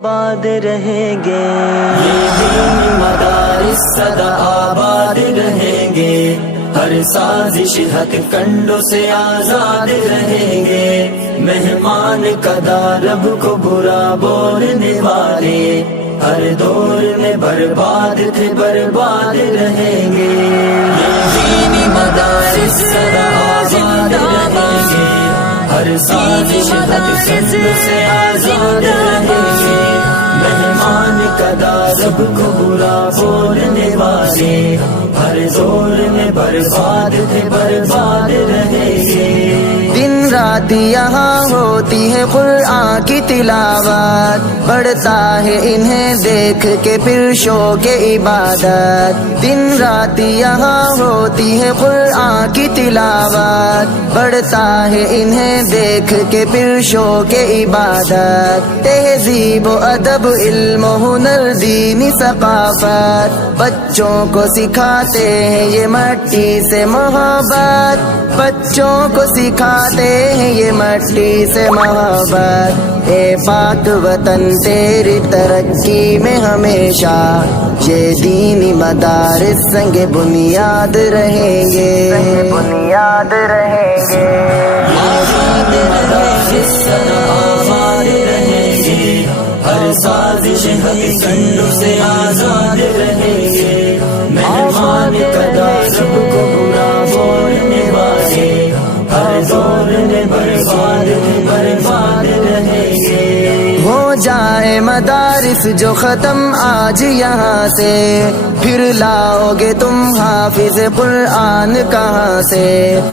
آباد رہیں گے، یہ دین مدارس سدا آباد رہیں گے، ہر سازش ہتھ کنڈوں سے آزاد رہیں گے، مہمان قدا رب کو برا بولنے والے ہر دور میں برباد تھے برباد رہیں گے، یہ دین مدارس سدا آباد رہیں گے، ہر سازش ہتھ کنڈوں سے آزاد رہیں گے، مہمان قدا رب کو برا بولنے والے ہر دور میں برباد تھے برباد رہیں گے۔ دن رات یہاں ہوتی ہے قرآن کی تلاوت، بڑھتا ہے انہیں دیکھ کے پھر شوق عبادت، دن رات یہاں ہوتی ہے قرآن کی تلاوت، بڑھتا ہے انہیں دیکھ کے پھر شوق عبادت، تہذیب و ادب علم و ہنر دینی ثقافت، بچوں کو سکھاتے ہیں یہ مٹی سے محبت، بچوں کو سکھاتے ہیں یہ مٹی سے محبت، اے پاک وطن تیری ترقی میں ہمیشہ یہ دینی مدارس سنگ بنیاد رہیں گے، بنیاد رہیں گے، آباد مدارس سدا آباد رہیں گے، ہر سازش ہر کنڈوں سے آزاد رہیں گے، مہمان قدا رب کو برا بولنے والے ہر دور میں برباد برباد رہیں گے۔ ہو جائے مدارس جو ختم آج یہاں سے، پھر لاؤ گے تم حافظ قرآن کہاں سے؟